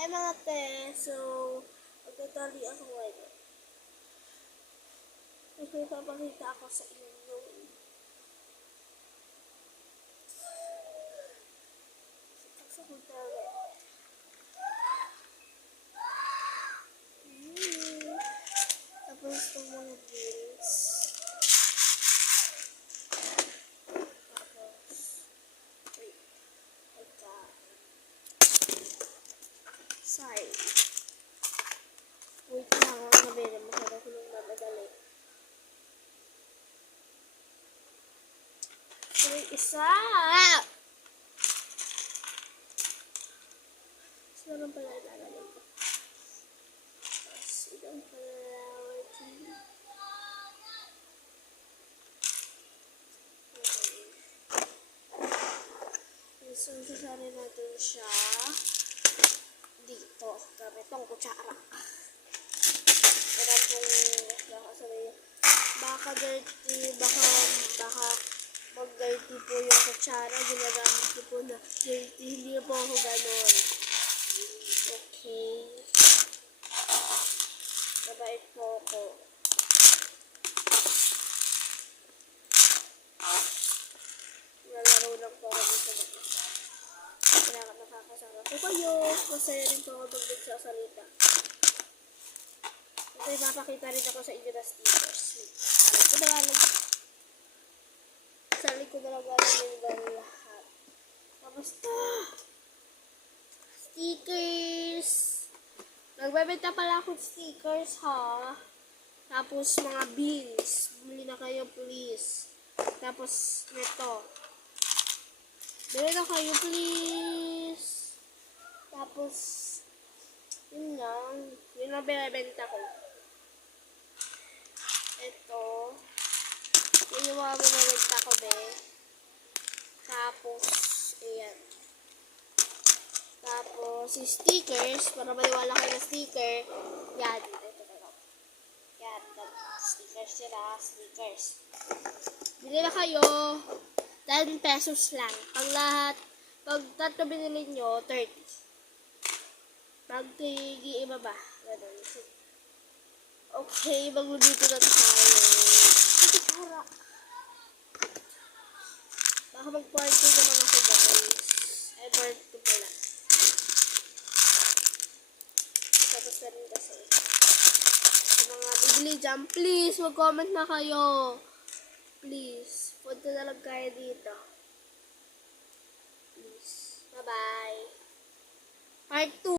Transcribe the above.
Hi mga te, so magtatali ako ngayon. Tapos may papakita ako sa inyo. Sa hotel. Tapos itong mga bills. Tapos, wait. Sorry. Wait lang, nabili mo sa ako nung mamadali. So, isa! So, naman pala ilalagay ko. Tapos, itong flower tea. Okay. So, sasarin natin siya dito. Gamit itong kutsara. Kaya kung baka dirty, baka mag-dirty po yung kutsara. Ginagamit ko po na dirty. Hindi po ako ganon. Okay. Mabait po ako. Nalaro lang po ako dito. Kailangan nakakasama ko kayo. Masaya rin po ako pag nagsasalita. Kasi papakita rin ako sa inyo na stickers. Sali ko na lang yung lahat. Kamusta? Stickers! Nagbebenta pala akong stickers, ha? Tapos mga beans. Bumili na kayo, please. Tapos, ito. Bili na kayo, please. Tapos, yun lang. Yun ang binibenta ko. Ito. Yun yung mga binibenta ko, be. Tapos, ayan. Tapos, yung stickers, para maniwala kayo na sticker, yan. Ito. Yan. Stickers sila. Stickers. Bili na kayo. 10 pesos lang. Pag lahat, pag tatlo binili nyo, 30. Pag iba ba? Ganun. Okay, magluluto na tayo. Kutsara. Baka mag-part 2 naman ako, guys. Ay, part 2 pala. Tapos na rin kasi. Sa mga bibili dyan, please, mag-comment na kayo. Please, punta na lang kayo dito. Please. Bye-bye. Part 2.